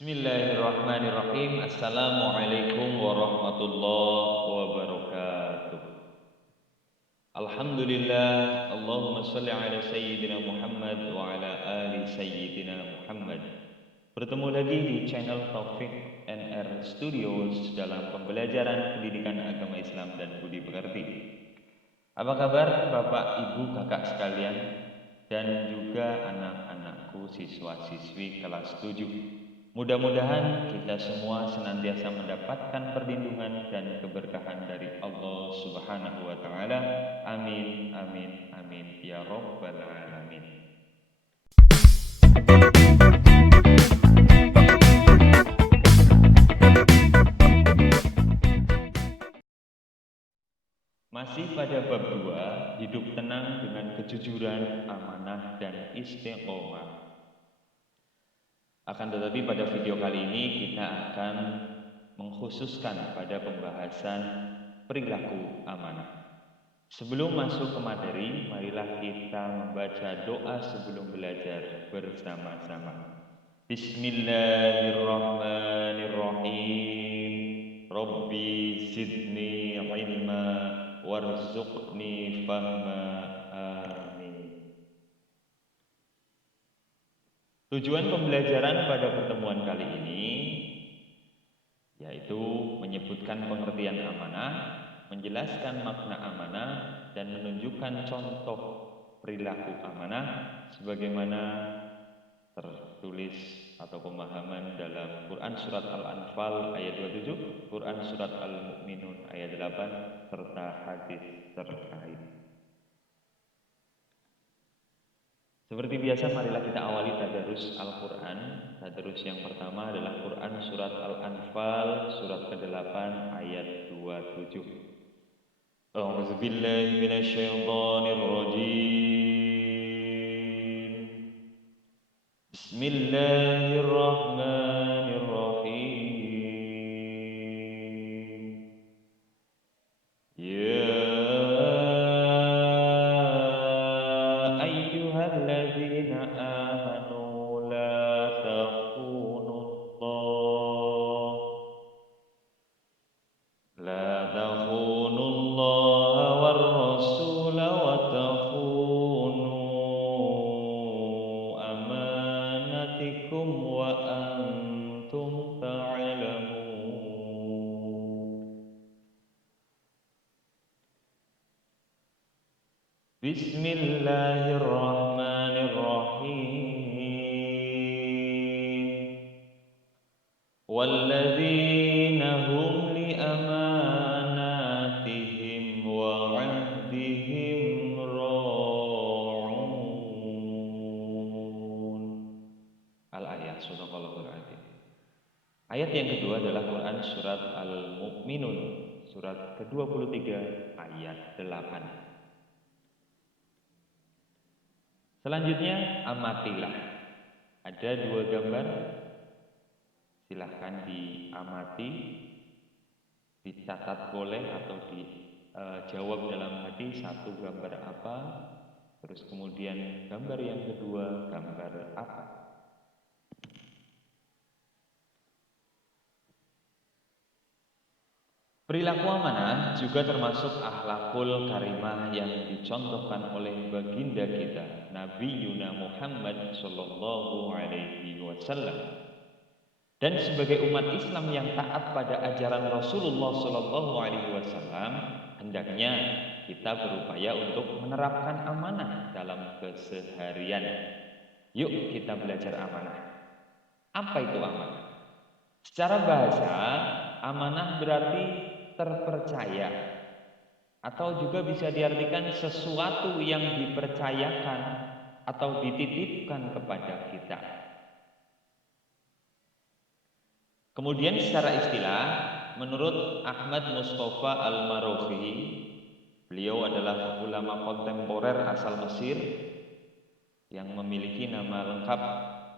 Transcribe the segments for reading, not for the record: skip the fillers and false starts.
Bismillahirrahmanirrahim. Assalamualaikum warahmatullahi wabarakatuh. Alhamdulillah. Allahumma salli ala Sayyidina Muhammad wa ala ali Sayyidina Muhammad. Bertemu lagi di channel Taufik NR Studios dalam pembelajaran pendidikan agama Islam dan budi pekerti. Apa kabar Bapak, Ibu, Kakak sekalian dan juga anak-anakku siswa-siswi kelas 7? Mudah-mudahan kita semua senantiasa mendapatkan perlindungan dan keberkahan dari Allah Subhanahu wa taala. Amin amin amin ya rabbal alamin. Masih pada bab 2, hidup tenang dengan kejujuran, amanah dan istiqomah. Akan tetapi pada video kali ini kita akan mengkhususkan pada pembahasan perilaku amanah. Sebelum masuk ke materi, marilah kita membaca doa sebelum belajar bersama-sama. Bismillahirrahmanirrahim. Rabbi zidni ilma warzuqni fahma. Tujuan pembelajaran pada pertemuan kali ini yaitu menyebutkan pengertian amanah, menjelaskan makna amanah, dan menunjukkan contoh perilaku amanah sebagaimana tertulis atau pemahaman dalam Quran Surat Al-Anfal ayat 27, Quran Surat Al-Mu'minun ayat 8, serta hadis terkait. Seperti biasa, marilah kita awali tadarus Al-Quran. Tadarus yang pertama adalah Quran Surat Al-Anfal, surat ke-8 ayat 27. A'udzubillahi minasyaitonirrajim. Bismillahirrahmanirrahim. Ya ayyuhalladzina amanu la takhunullaha war rasula wa takhunu amanatikum wa antum ta'lamun. Bismillahirrahmanirrahim. Walladzina hum li amanatihim wa 'ahdihim ra'un. Al-ayat, sadaqallahul adzim. Ayat yang kedua adalah Quran Surat Al-Mu'minun, surat ke-23 ayat 8. Selanjutnya, amatilah. Ada 2 gambar. Silahkan diamati, dicatat boleh atau dijawab dalam hati satu gambar apa, terus kemudian gambar yang kedua gambar apa. Perilaku amanah juga termasuk akhlakul karimah yang dicontohkan oleh baginda kita Nabi Yuna Muhammad sallallahu alaihi wasallam. Dan sebagai umat Islam yang taat pada ajaran Rasulullah sallallahu alaihi wasallam, hendaknya kita berupaya untuk menerapkan amanah dalam keseharian. Yuk kita belajar amanah. Apa itu amanah? Secara bahasa, amanah berarti terpercaya, atau juga bisa diartikan sesuatu yang dipercayakan atau dititipkan kepada kita. Kemudian secara istilah, menurut Ahmad Mustafa Al-Marofi, beliau adalah ulama kontemporer asal Mesir yang memiliki nama lengkap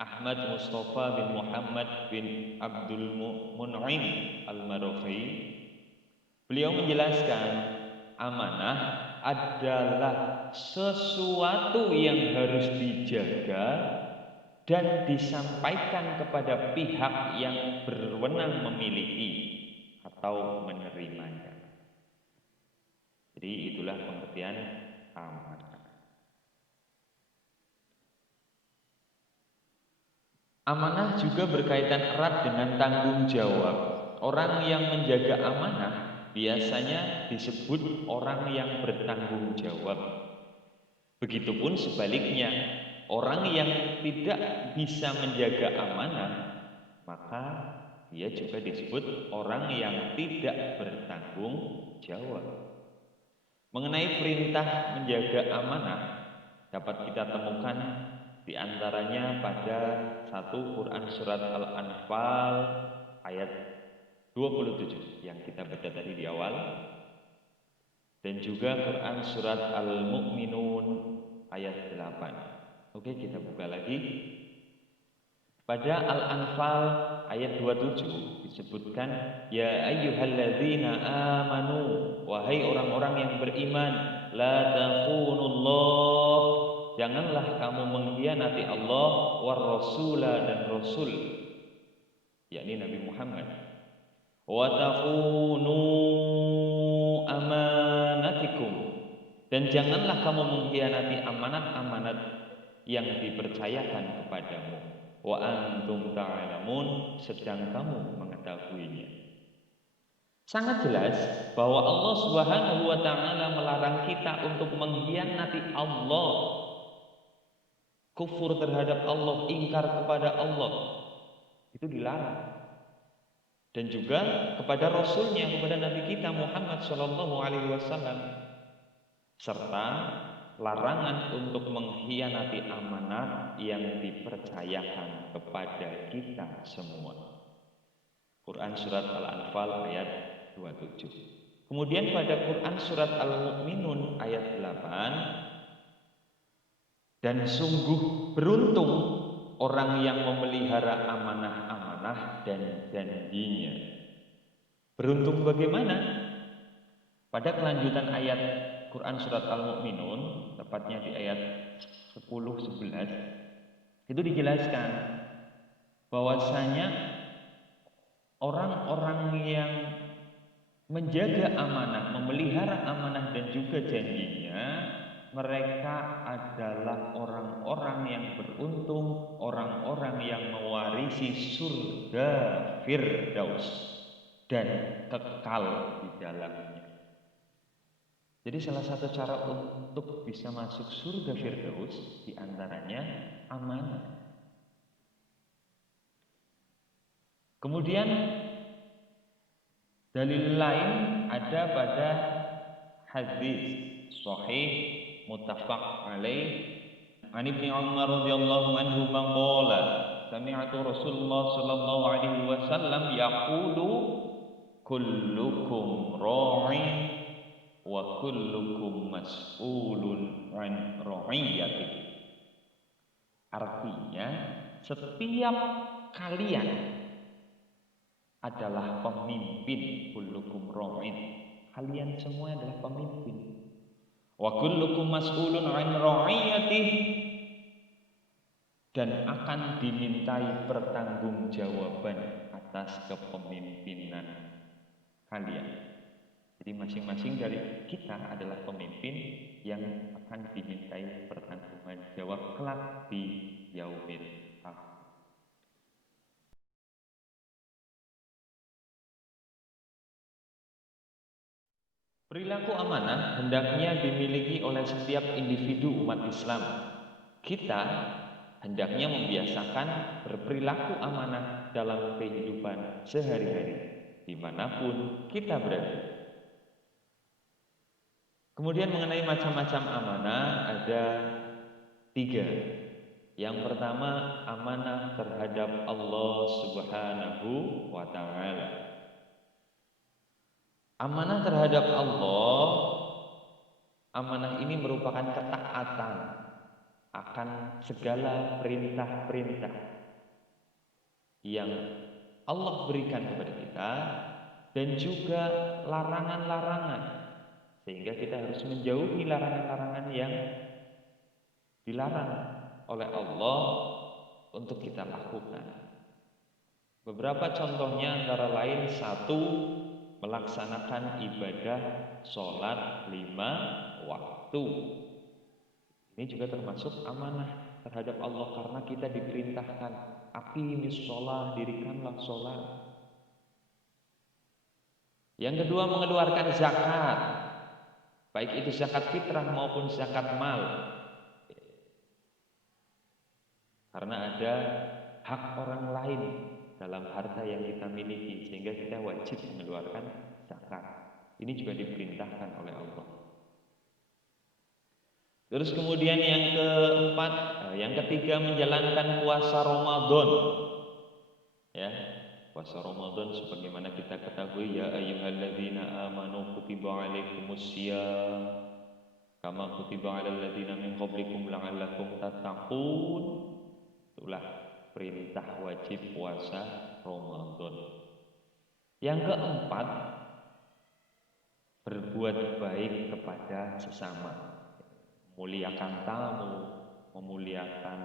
Ahmad Mustafa bin Muhammad bin Abdul Mun'im Al-Marofi. Beliau menjelaskan amanah adalah sesuatu yang harus dijaga dan disampaikan kepada pihak yang berwenang memiliki atau menerimanya. Jadi itulah pengertian amanah. Amanah juga berkaitan erat dengan tanggung jawab. Orang yang menjaga amanah biasanya disebut orang yang bertanggung jawab. Begitupun sebaliknya, orang yang tidak bisa menjaga amanah, maka dia juga disebut orang yang tidak bertanggung jawab. Mengenai perintah menjaga amanah, dapat kita temukan di antaranya pada satu Quran surat Al-Anfal ayat 27 yang kita baca tadi di awal, dan juga Quran surat Al-Mu'minun ayat 8. Oke, kita buka lagi. Pada Al-Anfal ayat 27 disebutkan, ya ayyuhalladzina amanu, wahai orang-orang yang beriman, la takhunullah, janganlah kamu mengkhianati Allah war rasula dan rasul, yakni Nabi Muhammad, wa takhunu amanatikum, dan janganlah kamu mengkhianati amanat-amanat yang dipercayakan kepadamu, wa antum ta'lamun, sedang kamu mengetahuinya. Sangat jelas bahwa Allah Subhanahu wa taala melarang kita untuk mengkhianati Allah, kufur terhadap Allah, ingkar kepada Allah. Itu dilarang. Dan juga kepada Rasulnya, kepada Nabi kita Muhammad Shallallahu Alaihi Wasallam, serta larangan untuk mengkhianati amanah yang dipercayakan kepada kita semua. Quran surat Al-Anfal ayat 27. Kemudian pada Quran surat Al-Mu'minun ayat 8, dan sungguh beruntung orang yang memelihara amanah-amanah dan janjinya. Beruntung bagaimana? Pada kelanjutan ayat Quran surat Al-Mu'minun, tepatnya di ayat 10-11, itu dijelaskan bahwasanya orang-orang yang menjaga amanah, memelihara amanah dan juga janjinya, mereka adalah orang-orang yang beruntung, orang-orang yang mewarisi surga Firdaus dan kekal di dalamnya. Jadi salah satu cara untuk bisa masuk surga Firdaus diantaranya amanah. Kemudian dalil lain ada pada hadis sahih muttafaq alaih an Ibnu Umar radhiyallahu anhu qala sami'tu Rasulullah sallallahu alaihi wasallam yaqulu kullukum ra'in wa kullukum mas'ulun an ra'iyatihi. Artinya, setiap kalian adalah pemimpin. Kullukum ra'in, kalian semua adalah pemimpin. Wa kullukum mas'ulun an ra'iyatihi, dan akan dimintai pertanggungjawaban atas kepemimpinan kalian. Jadi masing-masing dari kita adalah pemimpin yang akan dimintai pertanggungjawaban kelak di yaumil akhir. Perilaku amanah hendaknya dimiliki oleh setiap individu umat Islam. Kita hendaknya membiasakan berperilaku amanah dalam kehidupan sehari-hari, dimanapun kita berada. Kemudian mengenai macam-macam amanah ada 3. Yang pertama, amanah terhadap Allah Subhanahu wa ta'ala. Amanah terhadap Allah, amanah ini merupakan ketaatan akan segala perintah-perintah yang Allah berikan kepada kita, dan juga larangan-larangan, sehingga kita harus menjauhi larangan-larangan yang dilarang oleh Allah untuk kita lakukan. Beberapa contohnya antara lain, satu, melaksanakan ibadah sholat 5 waktu. Ini juga termasuk amanah terhadap Allah karena kita diperintahkan, aqimis sholat, dirikanlah sholat. Yang kedua, mengeluarkan zakat, baik itu zakat fitrah maupun zakat mal, karena ada hak orang lain dalam harta yang kita miliki, sehingga kita wajib mengeluarkan zakat. Ini juga diperintahkan oleh Allah. Terus kemudian yang ketiga, menjalankan puasa Ramadan. Ya, puasa Ramadan sebagaimana kita ketahui, ya ayyuhalladzina amanu kutiba alaikumussyam kama kutiba alal ladzina min qablikum la'allakum tattaqun. Itulah perintah wajib puasa Ramadan. Yang keempat, berbuat baik kepada sesama, memuliakan tamu, memuliakan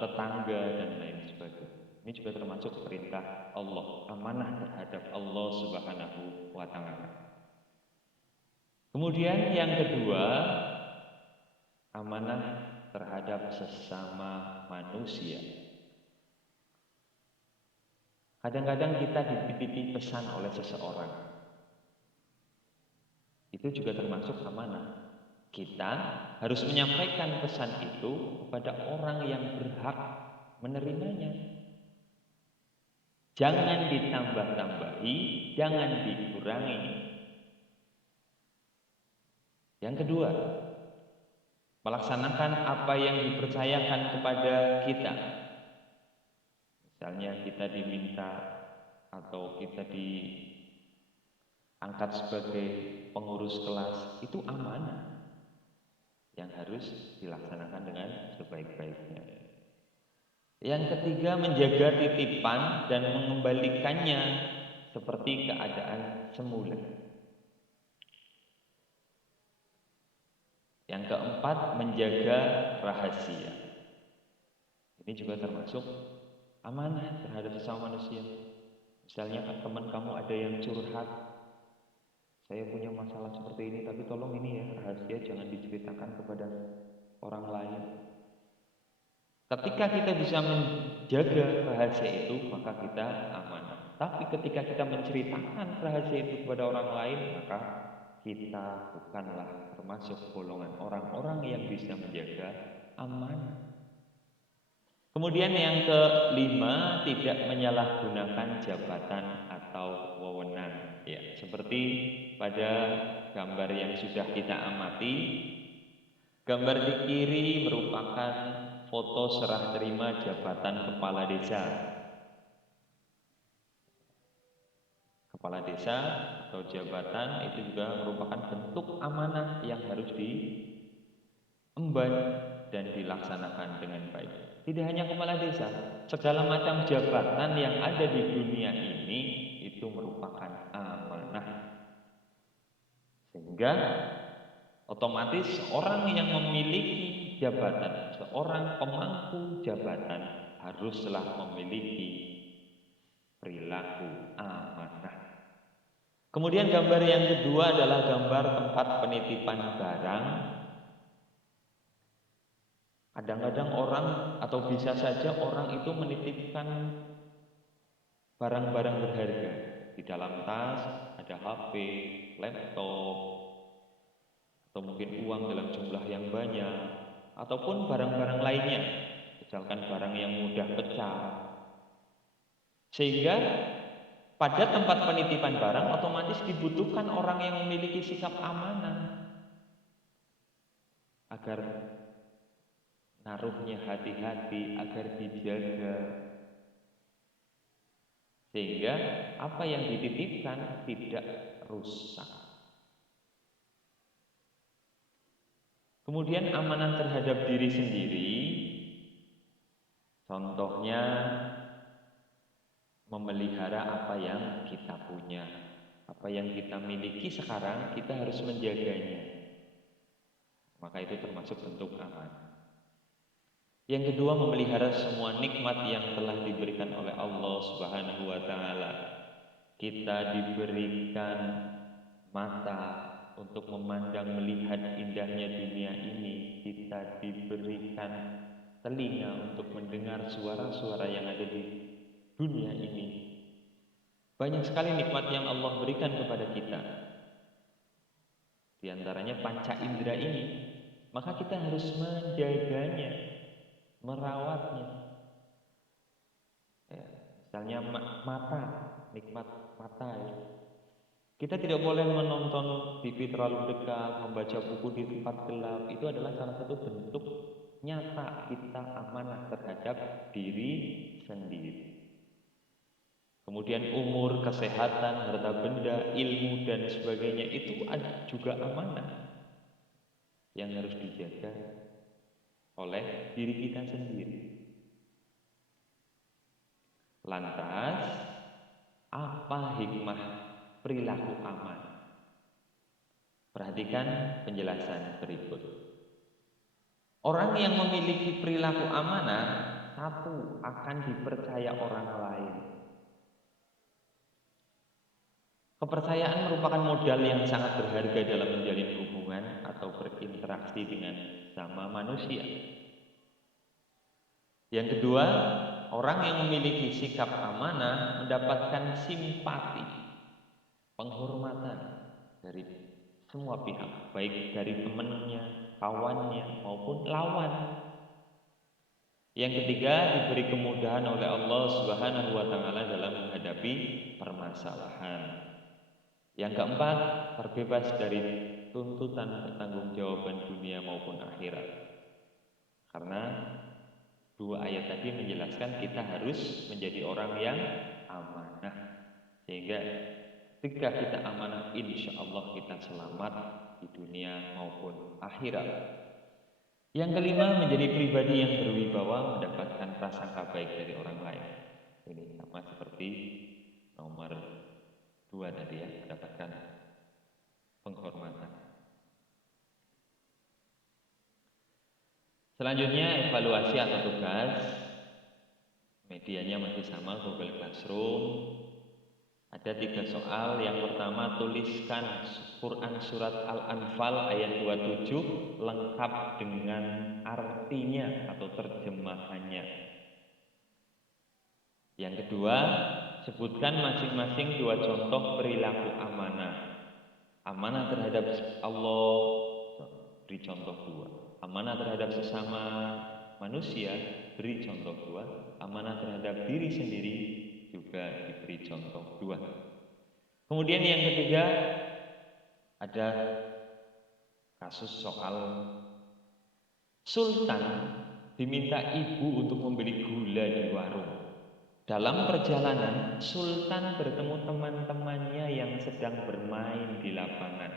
tetangga dan lain sebagainya. Ini juga termasuk perintah Allah, amanah terhadap Allah Subhanahu wa Ta'ala. Kemudian yang kedua, amanah terhadap sesama manusia. Kadang-kadang kita dititipi pesan oleh seseorang, itu juga termasuk amanah. Kita harus menyampaikan pesan itu kepada orang yang berhak menerimanya. Jangan ditambah-tambahi, jangan dikurangi. Yang kedua, melaksanakan apa yang dipercayakan kepada kita. Misalnya kita diminta atau kita diangkat sebagai pengurus kelas, itu amanah yang harus dilaksanakan dengan sebaik-baiknya. Yang ketiga, menjaga titipan dan mengembalikannya seperti keadaan semula. Yang keempat, menjaga rahasia. Ini juga termasuk amanah terhadap sesama manusia. Misalnya teman kamu ada yang curhat, saya punya masalah seperti ini, tapi tolong ini ya, rahasia jangan diceritakan kepada orang lain. Ketika kita bisa menjaga rahasia itu, maka kita amanah. Tapi ketika kita menceritakan rahasia itu kepada orang lain, maka kita bukanlah termasuk golongan orang-orang yang bisa menjaga amanah. Kemudian yang kelima, tidak menyalahgunakan jabatan atau wewenang. Ya, seperti pada gambar yang sudah kita amati, gambar di kiri merupakan foto serah terima jabatan kepala desa. Kepala desa atau jabatan itu juga merupakan bentuk amanah yang harus diemban dan dilaksanakan dengan baik. Tidak hanya kepala desa, segala macam jabatan yang ada di dunia ini itu merupakan amanah. Sehingga otomatis orang yang memiliki jabatan, seorang pemangku jabatan haruslah memiliki perilaku amanah. Kemudian gambar yang kedua adalah gambar tempat penitipan barang. Kadang-kadang orang atau bisa saja orang itu menitipkan barang-barang berharga. Di dalam tas ada HP, laptop, atau mungkin uang dalam jumlah yang banyak, ataupun barang-barang lainnya, misalkan barang yang mudah pecah. Sehingga pada tempat penitipan barang otomatis dibutuhkan orang yang memiliki sikap amanah agar naruhnya hati-hati, agar dijaga, sehingga apa yang dititipkan tidak rusak. Kemudian amanah terhadap diri sendiri, contohnya memelihara apa yang kita punya, apa yang kita miliki sekarang, kita harus menjaganya. Maka itu termasuk bentuk amanah. Yang kedua, memelihara semua nikmat yang telah diberikan oleh Allah Subhanahu wa taala. Kita diberikan mata untuk memandang melihat indahnya dunia ini. Kita diberikan telinga untuk mendengar suara-suara yang ada di dunia ini. Banyak sekali nikmat yang Allah berikan kepada kita. Di antaranya panca indera ini. Maka kita harus menjaganya, merawatnya. Ya, misalnya mata, nikmat mata ya. Kita tidak boleh menonton TV terlalu dekat, membaca buku di tempat gelap. Itu adalah salah satu bentuk nyata kita amanah terhadap diri sendiri. Kemudian umur, kesehatan, harta benda, ilmu dan sebagainya itu juga amanah yang harus dijaga oleh diri kita sendiri. Lantas, apa hikmah perilaku aman? Perhatikan penjelasan berikut. Orang yang memiliki perilaku amanah, satu, akan dipercaya orang lain. Kepercayaan merupakan modal yang sangat berharga dalam menjalin hubungan atau berinteraksi dengan sama manusia. Yang kedua, orang yang memiliki sikap amanah mendapatkan simpati, penghormatan dari semua pihak, baik dari temannya, kawannya, maupun lawan. Yang ketiga, diberi kemudahan oleh Allah Subhanahu wa taala dalam menghadapi permasalahan. Yang keempat, terbebas dari tuntutan pertanggungjawaban dunia maupun akhirat. Karena dua ayat tadi menjelaskan kita harus menjadi orang yang amanah. Sehingga ketika kita amanah, insya Allah kita selamat di dunia maupun akhirat. Yang kelima, menjadi pribadi yang berwibawa, mendapatkan prasangka baik dari orang lain. Ini sama seperti nomor 2 tadi ya, mendapatkan penghormatan. Selanjutnya, evaluasi atau tugas. Medianya masih sama, Google Classroom. Ada 3 soal. Yang pertama, tuliskan Quran surat Al-Anfal ayat 27 lengkap dengan artinya atau terjemahannya. Yang kedua, sebutkan masing-masing 2 contoh perilaku amanah. Amanah terhadap Allah, beri contoh 2. Amanah terhadap sesama manusia, beri contoh 2. Amanah terhadap diri sendiri juga diberi contoh 2. Kemudian yang ketiga, ada kasus soal Sultan diminta ibu untuk membeli gula di warung. Dalam perjalanan, Sultan bertemu teman-temannya yang sedang bermain di lapangan.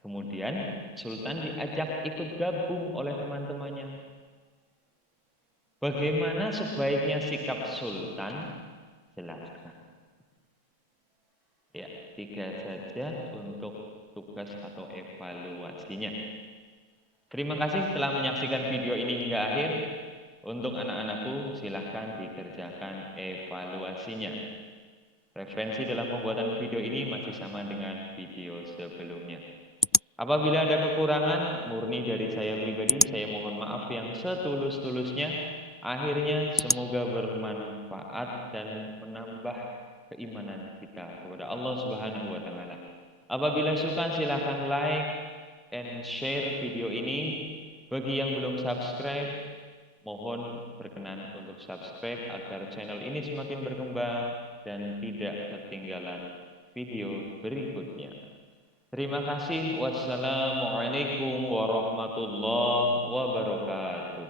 Kemudian, Sultan diajak ikut gabung oleh teman-temannya. Bagaimana sebaiknya sikap Sultan? Jelaskan. Ya, 3 saja untuk tugas atau evaluasinya. Terima kasih telah menyaksikan video ini hingga akhir. Untuk anak-anakku, silahkan dikerjakan evaluasinya. Referensi dalam pembuatan video ini masih sama dengan video sebelumnya. Apabila ada kekurangan, murni dari saya pribadi, saya mohon maaf yang setulus-tulusnya. Akhirnya semoga bermanfaat dan menambah keimanan kita kepada Allah Subhanahu wa taala. Apabila suka, silahkan like and share video ini. Bagi yang belum subscribe, mohon berkenan untuk subscribe agar channel ini semakin berkembang dan tidak ketinggalan video berikutnya. Terima kasih. Wassalamualaikum warahmatullahi wabarakatuh.